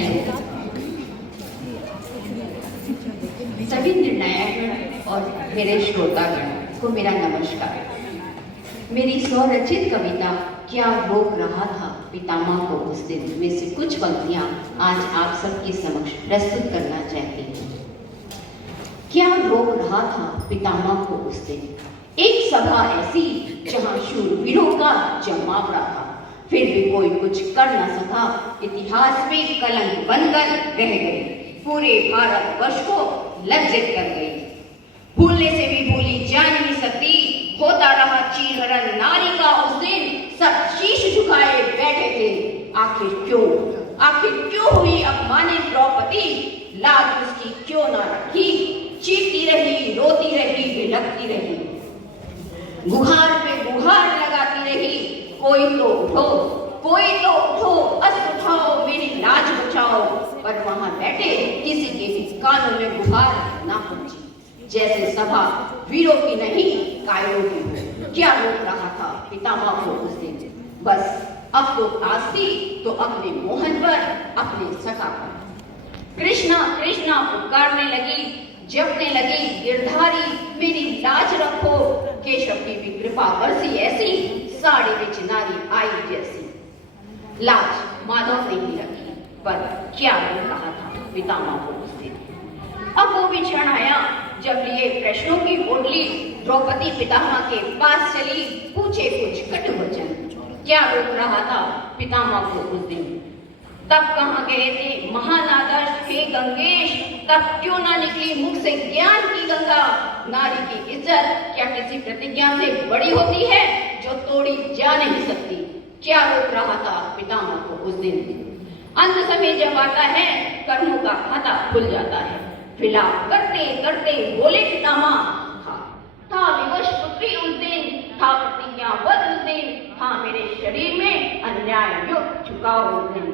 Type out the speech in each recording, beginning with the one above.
Hello, सभी निर्णायक और मेरे श्रोतागण को मेरा नमस्कार। मेरी स्वरचित कविता क्या रोक रहा था पितामह को उस दिन में से कुछ पंक्तियां आज आप सबके समक्ष प्रस्तुत करना चाहती हूँ। क्या रोक रहा था पितामह को उस दिन, एक सभा ऐसी जहां शूरवीरों का जमावड़ा था, फिर भी कोई कुछ कर न सका, इतिहास में कलंक बनकर रह गई, पूरे भारतवर्ष को लज्जित कर गई। भूलने से भी भूली जा नहीं सकती, होता रहा चीरहरण नारी का उस दिन, सब शीश झुकाए बैठे थे। आखिर क्यों हुई अपमानित द्रौपदी, लाज उसकी क्यों ना रखी, चीखती रही, रोती रही, बिलखती रही, गुहार पे गुहार लगाती रही, कोई तो उठो, अस्त्र उठाओ, मेरी लाज बचाओ। पर वहां बैठे किसी के भी कानों में गुहार ना पहुंची, जैसे सभा वीरों की नहीं कायरों की हो। क्या रोक रहा था पितामह को उस दिन, बस अब तो आस थी तो अपने मोहन पर, अपने सखा पर। कृष्णा कृष्णा पुकारने लगी, जपने लगी गिरधारी, मेरी लाज रखो। केशव की भी कृपा बरसी ऐसी, साड़ी में चिनारी आई जैसी। लाज माधव ने ही रखी, पर क्या रोक रहा था पितामह को उस दिन। अब वो भी क्षण आया जब लिए प्रश्नों की ओटली द्रौपदी पितामह के पास चली, पूछे कुछ कटु वचन। क्या रोक रहा था पितामह को उस दिन, तब कहाँ गए थे महान आदर्श हे गंगेश, तब क्यों ना निकली मुख से ज्ञान की गंगा। नारी की इज्जत क्या किसी प्रतिज्ञा से बड़ी होती है जो तोड़ी जा नहीं सकती। क्या रोक रहा था पितामह को उस दिन। अंत समय जब आता है कर्मों का खाता खुल जाता है, विलाप करते करते बोले पितामह, था विवश पुत्री उस दिन, था प्रतिज्ञाबद्ध उस दिन, था मेरे शरीर में अन्याय युक्त झुकाव उस दिन,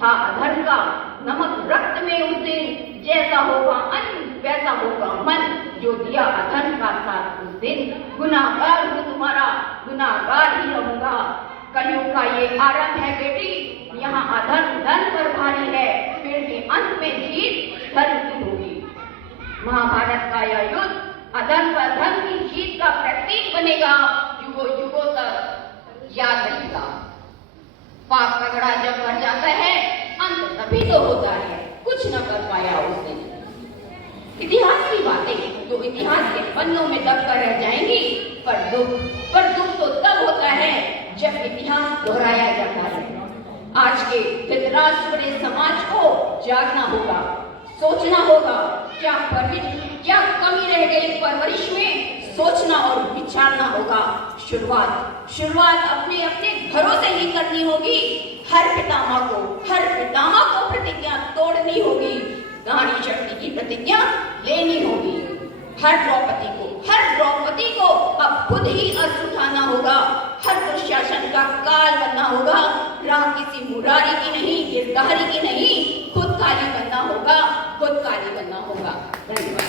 था अधर्म का नमक रक्त में उस दिन, जैसा होगा अन्न वैसा होगा मन, जो दिया अधर्म का साथ उस दिन। गुनाहगार हूँ तुम्हारा, गुनाहगार ही रहूंगा। कलयुग का ये आरंभ है बेटी, यहाँ अधर्म धन पर भारी है, फिर भी अंत में जीत धर्म की होगी। महाभारत का यह युद्ध अधर्म पर धर्म की जीत का प्रतीक बनेगा, युगों युगों तक याद रहेगा। पाप का घड़ा जब भर जाता है, अंत तभी तो होता है, कुछ न कर पाया उस दिन। इतिहास की बातें तो इतिहास के पन्नों में दब कर रह जाएंगी, पर दुख तो तब होता है जब इतिहास दोहराया जाता है। आज के धृतराष्ट्र समाज को जागना होगा, सोचना होगा, क्या कमी रह गई परवरिश में, सोचना और विचारना होगा। शुरुआत अपने अपने घरों से ही करनी होगी। हर पितामह को प्रतिज्ञा तोड़नी होगी, नारी शक्ति की प्रतिज्ञा लेनी होगी। हर द्रौपदी को अब खुद ही अस्त्र उठाना होगा, हर दुशासन का काल बनना होगा। राह किसी मुरारी की नहीं, गिरधारी की नहीं, खुद काली बनना होगा। धन्यवाद।